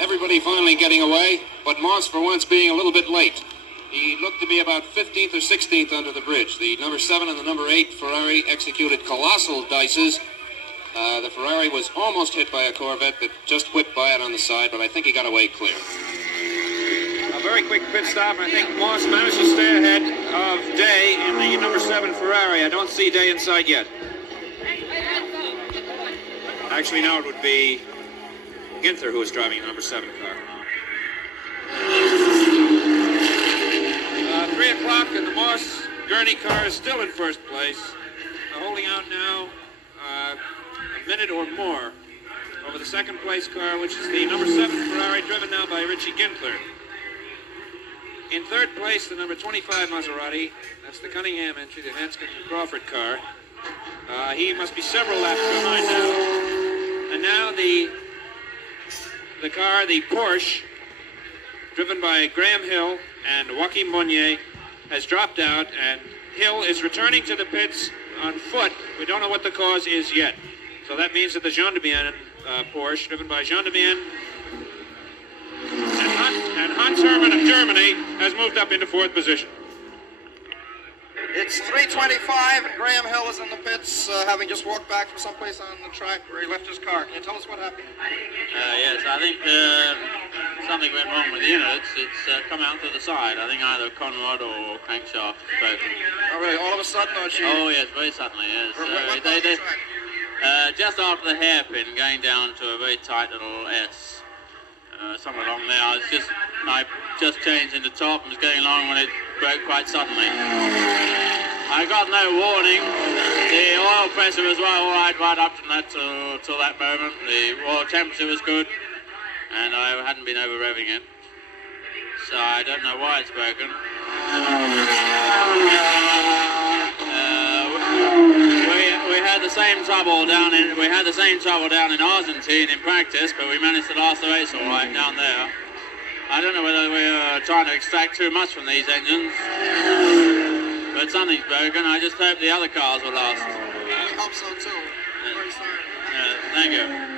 everybody finally getting away, but Moss for once being a little bit late. He looked to be about 15th or 16th under the bridge. The number 7 and the number 8 Ferrari executed colossal dices. The Ferrari was almost hit by a Corvette that just whipped by it on the side, but I think he got away clear. A very quick pit stop, and I think Moss managed to stay ahead of Day in the number 7 Ferrari. I don't see Day inside yet. Actually, now it would be Ginther who was driving the number 7 car. 3 o'clock, and the Moss Gurney car is still in first place. Holding out now a minute or more over the second place car, which is the number 7 Ferrari, driven now by Richie Ginther. In third place, the number 25 Maserati. That's the Cunningham entry, the Hanscom and Crawford car. He must be several laps behind now. And now the car, the Porsche, driven by Graham Hill and Joaquin Monnier, has dropped out, and Hill is returning to the pits on foot. We don't know what the cause is yet. So that means that the Jean de Bien Porsche, driven by Jean de Bien and Hans Hermann of Germany, has moved up into fourth position. It's 3:25, and Graham Hill is in the pits, having just walked back from someplace on the track where he left his car. Can you tell us what happened? Yes, I think something went wrong with the units. It's come out to the side. I think either conrod or crankshaft broken. Oh, really? All of a sudden, or she... Oh, yes, very suddenly, yes. Just after the hairpin, going down to a very tight little S. Somewhere along there. I just changed into top and was going along when it broke quite suddenly. I got no warning. The oil pressure was all right up to that till that moment. The oil temperature was good, and I hadn't been over revving it. So I don't know why it's broken. We had the same trouble down in Argentine in practice, but we managed to last the race all right down there. I don't know whether we were trying to extract too much from these engines, but something's broken. I just hope the other cars will last. I hope so too. Very sorry. Thank you.